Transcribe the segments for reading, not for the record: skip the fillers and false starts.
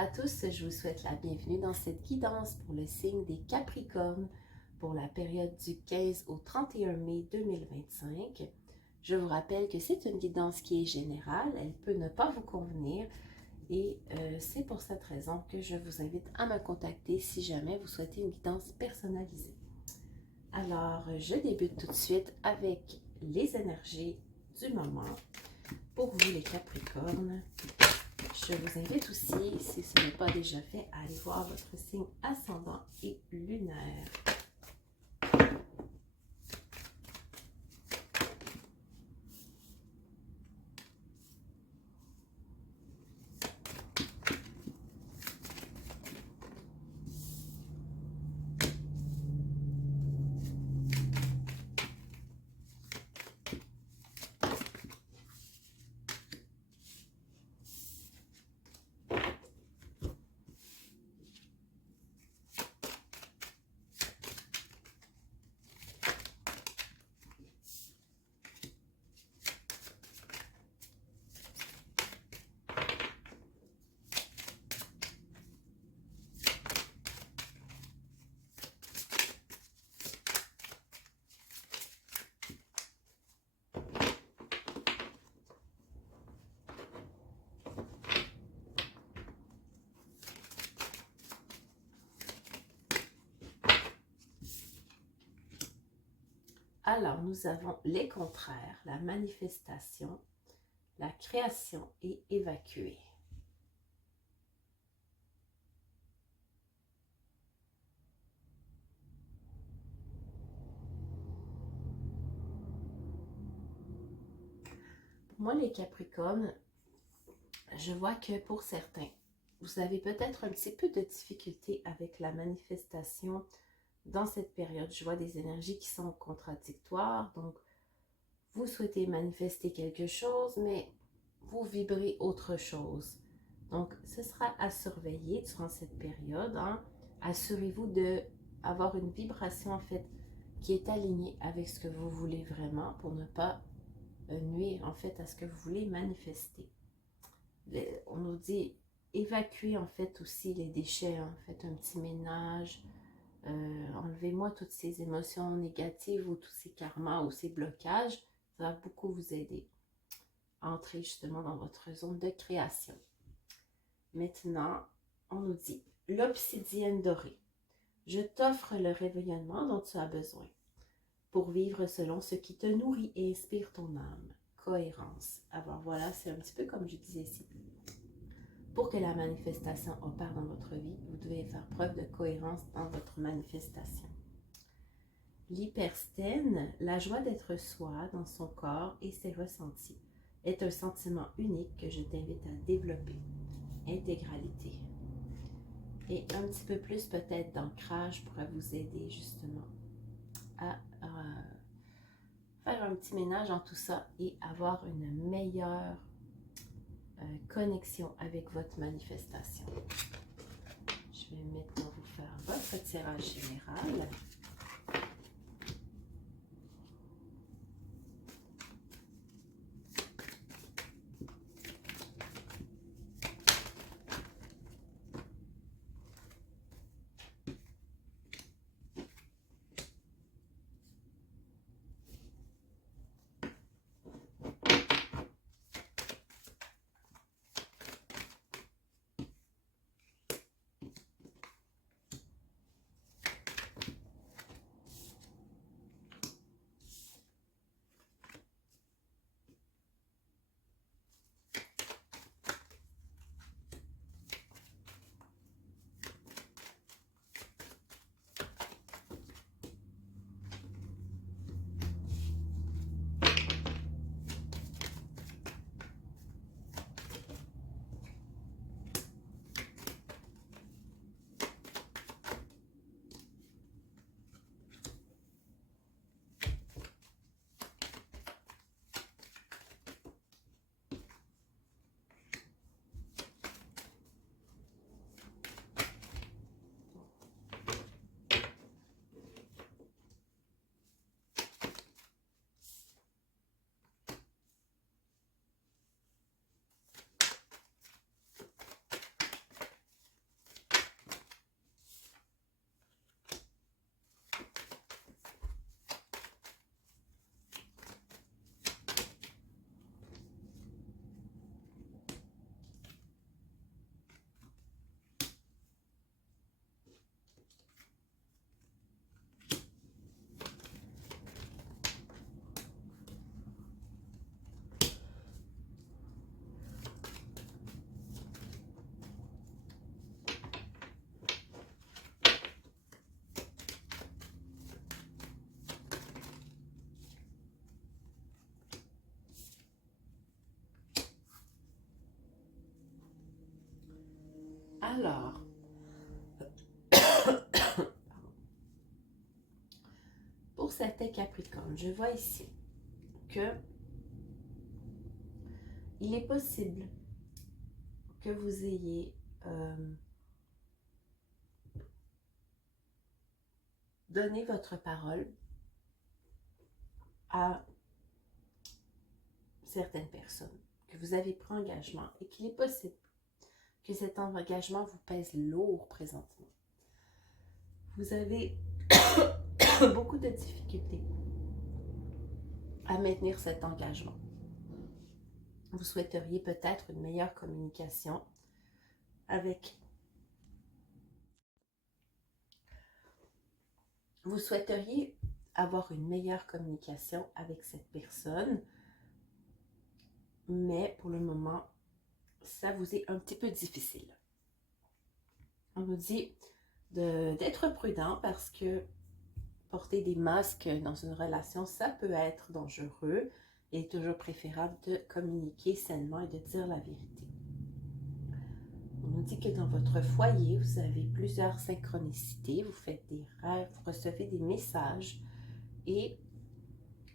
à tous, je vous souhaite la bienvenue dans cette guidance pour le signe des Capricornes pour la période du 15 au 31 mai 2025. Je vous rappelle que c'est une guidance qui est générale, elle peut ne pas vous convenir et c'est pour cette raison que je vous invite à me contacter si jamais vous souhaitez une guidance personnalisée. Alors, je débute tout de suite avec les énergies du moment pour vous les Capricornes. Je vous invite aussi, si ce n'est pas déjà fait, à aller voir votre signe ascendant et lunaire. Alors, nous avons les contraires, la manifestation, la création et évacuer. Pour moi, les Capricornes, je vois que pour certains, vous avez peut-être un petit peu de difficulté avec la manifestation dans cette période. Je vois des énergies qui sont contradictoires, donc vous souhaitez manifester quelque chose, mais vous vibrez autre chose. Donc, ce sera à surveiller durant cette période. Hein. Assurez-vous d'avoir une vibration, en fait, qui est alignée avec ce que vous voulez vraiment pour ne pas nuire, en fait, à ce que vous voulez manifester. On nous dit évacuer, en fait, aussi les déchets. Hein. Faites un petit ménage. Enlevez-moi toutes ces émotions négatives ou tous ces karmas ou ces blocages. Ça va beaucoup vous aider à entrer justement dans votre zone de création. Maintenant, on nous dit l'obsidienne dorée. Je t'offre le réveillement dont tu as besoin pour vivre selon ce qui te nourrit et inspire ton âme. Cohérence. Alors voilà, c'est un petit peu comme je disais ici. Pour que la manifestation opère dans votre vie, vous devez faire preuve de cohérence dans votre manifestation. L'hyperstène, la joie d'être soi dans son corps et ses ressentis, est un sentiment unique que je t'invite à développer. Intégralité. Et un petit peu plus peut-être d'ancrage pourrait vous aider justement à faire un petit ménage en tout ça et avoir une meilleure connexion avec votre manifestation. Je vais maintenant vous faire votre tirage général. Alors, pour certains Capricornes, je vois ici que il est possible que vous ayez donné votre parole à certaines personnes, que vous avez pris engagement et qu'il est possible que cet engagement vous pèse lourd présentement. Vous avez beaucoup de difficultés à maintenir cet engagement. Vous souhaiteriez peut-être une meilleure communication avec... Vous souhaiteriez avoir une meilleure communication avec cette personne, mais pour le moment, ça vous est un petit peu difficile. On nous dit d'être prudent parce que porter des masques dans une relation, ça peut être dangereux. Il est toujours préférable de communiquer sainement et de dire la vérité. On nous dit que dans votre foyer, vous avez plusieurs synchronicités, vous faites des rêves, vous recevez des messages et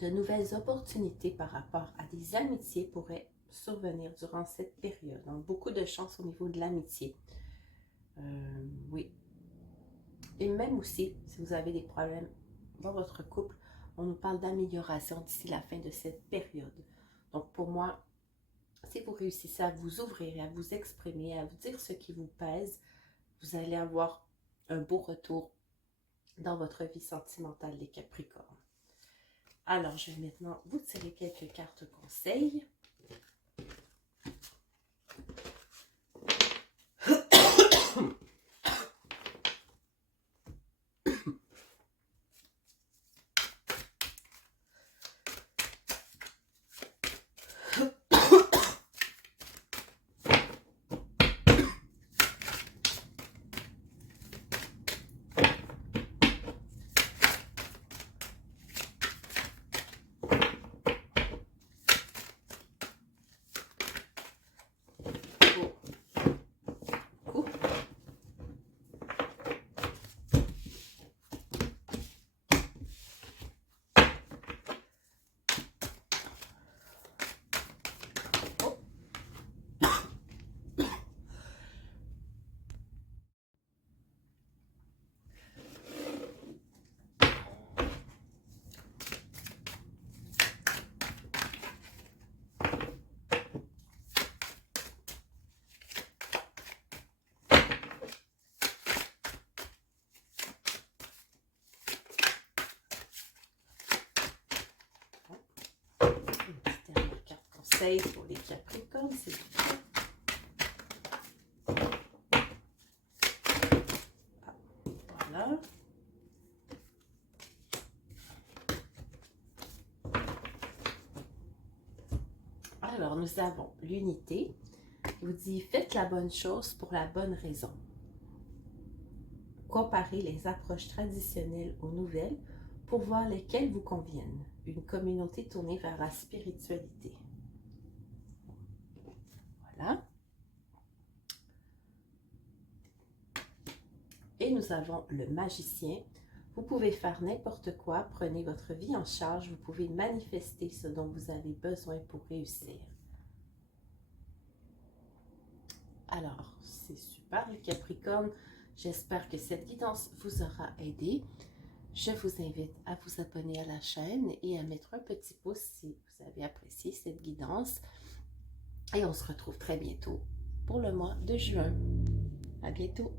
de nouvelles opportunités par rapport à des amitiés pourraient survenir durant cette période. Donc, beaucoup de chance au niveau de l'amitié. Oui. Et même aussi, si vous avez des problèmes dans votre couple, on nous parle d'amélioration d'ici la fin de cette période. Donc, pour moi, si vous réussissez à vous ouvrir, à vous exprimer, à vous dire ce qui vous pèse, vous allez avoir un beau retour dans votre vie sentimentale, les Capricornes. Alors, je vais maintenant vous tirer quelques cartes conseils. Conseil pour les Capricornes, c'est voilà. Alors, nous avons l'unité. Il vous dit, faites la bonne chose pour la bonne raison. Comparez les approches traditionnelles aux nouvelles pour voir lesquelles vous conviennent. Une communauté tournée vers la spiritualité. Voilà. Et nous avons le magicien. Vous pouvez faire n'importe quoi, prenez votre vie en charge, vous pouvez manifester ce dont vous avez besoin pour réussir. Alors, c'est super les Capricornes. J'espère que cette guidance vous aura aidé. Je vous invite à vous abonner à la chaîne et à mettre un petit pouce si vous avez apprécié cette guidance. Et on se retrouve très bientôt pour le mois de juin. À bientôt!